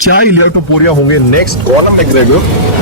क्या इलिया टोपुरिया होंगे next Conor McGregor?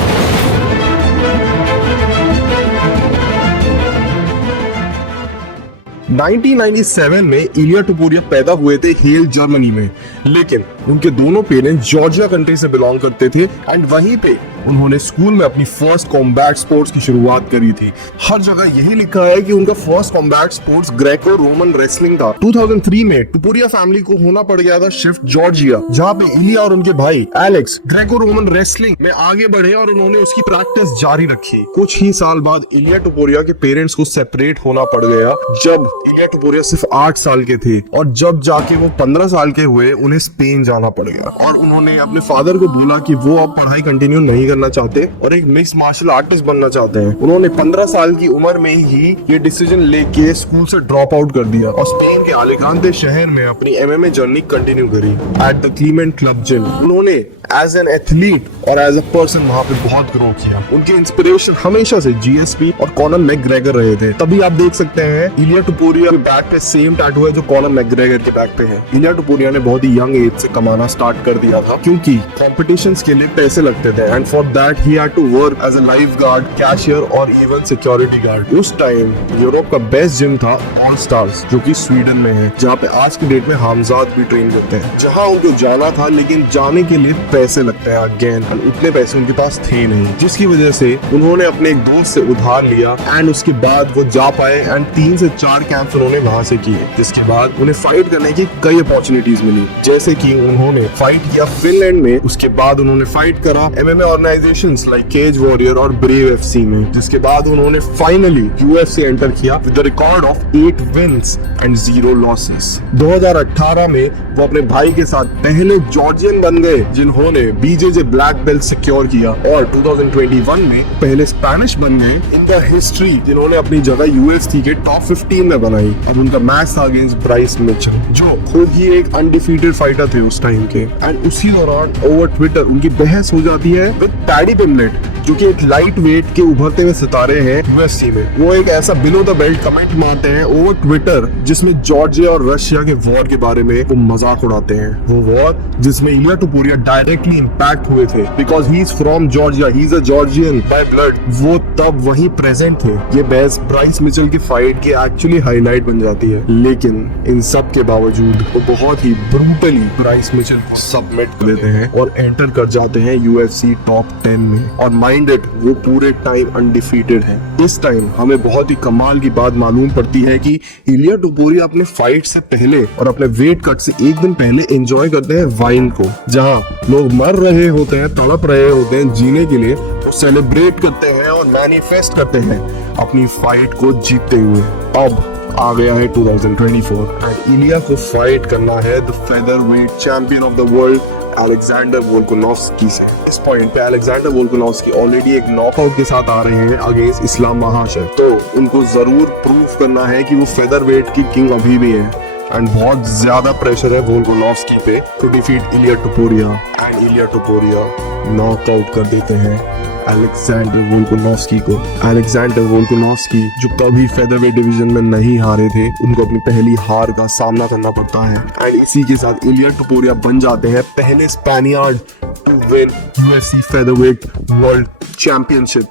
1997 में इलिया टोपुरिया पैदा हुए थे हेल जर्मनी में, लेकिन उनके दोनों पेरेंट्स जॉर्जिया कंट्री से बिलोंग करते थे एंड वहीं पे उन्होंने स्कूल में अपनी फर्स्ट कॉम्बैट स्पोर्ट्स की शुरुआत करी थी। हर जगह यही लिखा है कि उनका first combat sports Greco Roman wrestling था। 2003 में टोपुरिया फैमिली को होना पड़ गया था शिफ्ट जॉर्जिया, जहाँ पे इलिया और उनके भाई एलेक्स ग्रेको रोमन रेसलिंग में आगे बढ़े और उन्होंने उसकी प्रैक्टिस जारी रखी। कुछ ही साल बाद इलिया टोपुरिया के पेरेंट्स को सेपरेट होना पड़ गया जब इलिया टोपुरिया सिर्फ 8 साल के थे, और जब जाके वो 15 साल के हुए उन्हें स्पेन जाना पड़ गया और उन्होंने अपने फादर को बोला कि वो अब पढ़ाई कंटिन्यू नहीं करना चाहते और एक मिक्स मार्शल आर्टिस्ट बनना चाहते हैं। उन्होंने 15 साल की उम्र में ही ये डिसीजन लेके स्कूल से ड्रॉप आउट कर दिया और स्पेन के अलिकांते शहर में अपनी एमएमए जर्नी कंटिन्यू करी at the Clement club gym. उन्होंने एज एन एथलीट और एज अ पर्सन वहाँ पे बहुत ग्रो किया। उनके इंस्पिरेशन हमेशा से जीएसपी और कॉनर मैकग्रेगर रहे थे। तभी आप देख सकते हैं इलिया टोपुरिया के बैक पे सेम टैटू है जो कॉनर मैकग्रेगर के बैक पे है। इलिया टोपुरिया ने बहुत ही यंग एज से कमाना स्टार्ट कर दिया था क्योंकि कॉम्पिटिशंस के लिए पैसे लगते थे and for that he had to work as a life guard, cashier और इवन सिक्योरिटी गार्ड। उस टाइम यूरोप का बेस्ट जिम था ऑल स्टार्स, जो कि स्वीडन में है, जहाँ पे आज की डेट में हमजाद भी ट्रेन करते हैं। जहाँ उनको जाना था लेकिन जाने के लिए पैसे लगते हैं अगेन, उतने पैसे उनके पास थे नहीं, जिसकी वजह से उन्होंने अपने एक दोस्त से उधार लिया एंड उसके बाद वो जा पाए एंड 3 से 4 कैंप्स उन्होंने वहां से किए, जिसके बाद उन्हें फाइट करने की कई अपॉर्चुनिटीज मिली। जैसे कि उन्होंने फाइट किया फिनलैंड में, उसके बाद उन्होंने फाइट करा MMA organizations like cage warrior और ब्रेव एफसी में, जिसके बाद उन्होंने फाइनली यूएफसी एंटर किया with the record of 8 wins and 0 losses. 2018 में वो अपने भाई के साथ पहले जॉर्जियन बन गए जिन्होंने बीजेजे ब्लैक बेल्ट सिक्योर किया, और 2021 में पहले स्पेनिश बन गए इन द हिस्ट्री जिन्होंने अपनी जगह यूएफसी के टॉप 15 में बनाई। अब उनका मैच था अगेंस्ट ब्राइस मिचेल, जो खुद ही एक अनडिफीटेड फाइटर थे उस टाइम के। एंड उसी दौरान ओवर ट्विटर उनकी बहस हो जाती है विद पैडी पिमलेट, जो कि एक लाइट वेट के उभरते हुए सितारे हैं यूएफसी में। वो एक ऐसा बिलो द बेल्ट कमेंट मारते हैं ओवर ट्विटर जिसमें जॉर्जिया और रशिया के वॉर के बारे में वो मजाक उड़ाते हैं। वो वॉर जिसमें इलिया टोपुरिया डायरेक्टली इंपैक्ट हुए थे because he is from Georgia, he is a Georgian by blood, वो तब वहीं प्रेजेंट थे। ये बहस ब्राइस मिचेल की फाइट की एक्चुअली हाईलाइट बन जाती है, लेकिन इन सब के बावजूद वो बहुत ही ब्रूटली ब्राइस मिचेल को सबमिट कर देते हैं और एंटर कर जाते हैं यूएफसी टॉप 10 में। और माइंड इट, वो पूरे टाइम अनडिफीटेड है। इस टाइम हमें बहुत ही कमाल की बात मालूम पड़ती है कि इलिया टोपुरिया अपने फाइट से पहले और अपने वेट कट से एक दिन पहले एंजॉय करते हैं वाइन को। जहां लोग मर रहे होते हैं, तड़प रहे होते हैं जीने के लिए, वो सेलिब्रेट करते हैं और मैनिफेस्ट करते हैं अपनी फाइट को जीतते हुए। अब आ गया है 2024 एंड इलिया को फाइट करना है the featherweight champion of the world Alexander Volkanovski से। इस पॉइंट पे अलेक्जेंडर वोल्कानोव्स्की ऑलरेडी एक नॉकआउट के साथ आ रहे हैं अगेंस्ट इस्लाम महाशय, तो उनको जरूर प्रूव करना है कि वो फेदरवेट की किंग अभी भी है। एंड बहुत ज्यादा प्रेशर है वोल्कानोव्स्की पे to defeat Iliya टोपुरिया, and Iliya टोपुरिया knockout कर देते हैं अलेक्जेंडर वोल्कानोव्स्की को। अलेक्जेंडर वोल्कानोव्स्की जो कभी फेदरवेट डिवीजन में नहीं हारे थे, उनको अपनी पहली हार का सामना करना पड़ता है एंड इसी के साथ इलिया टोपुरिया बन जाते हैं पहले Spaniard to win UFC featherweight world championship.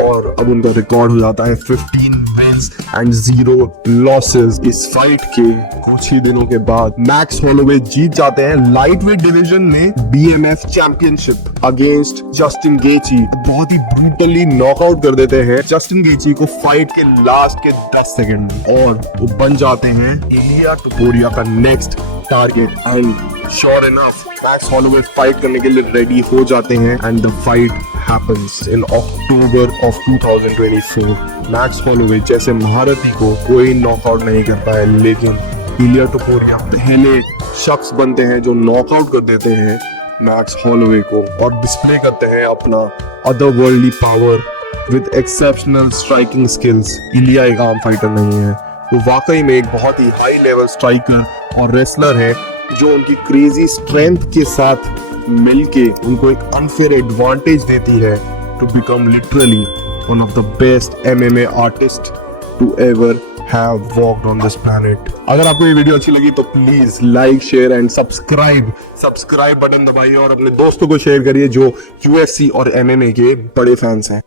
और अब उनका रिकॉर्ड हो जाता है 15 विंस एंड 0 लॉसेस। इस फाइट के कुछ ही दिनों के बाद मैक्स होलोवे जीत जाते हैं लाइट वेट डिवीजन में बीएमएफ चैंपियनशिप अगेंस्ट जस्टिन गेची। बहुत ही ब्रूटली नॉकआउट कर देते हैं जस्टिन गेची को फाइट के लास्ट के 10 सेकंड में, और वो बन जाते हैं इलिया टोपुरिया का next target. And sure enough max Holloway fight करने के लिए रेडी हो जाते हैं and the fight happens in October of 2024. Max Holloway जैसे महारथी को कोई नॉकआउट नहीं करता है, लेकिन इलिया टोपुरिया पहले शख्स बनते हैं जो नॉकआउट कर देते हैं मैक्स होलोवे को और डिस्प्ले करते हैं अपना otherworldly power with exceptional striking skills. Ilia एक आम फाइटर नहीं है, वो वाकई में एक बहुत ही हाई लेवल स्ट्राइकर और रेसलर है जो उनकी क्रेजी स्ट्रेंथ के साथ मिलके उनको एक अनफेयर एडवांटेज देती है to become literally one of the best MMA artist to ever have walked on this planet. अगर आपको ये वीडियो अच्छी लगी तो please like share and subscribe button दबाइए और अपने दोस्तों को शेयर करिए जो UFC और MMA के बड़े फैंस हैं।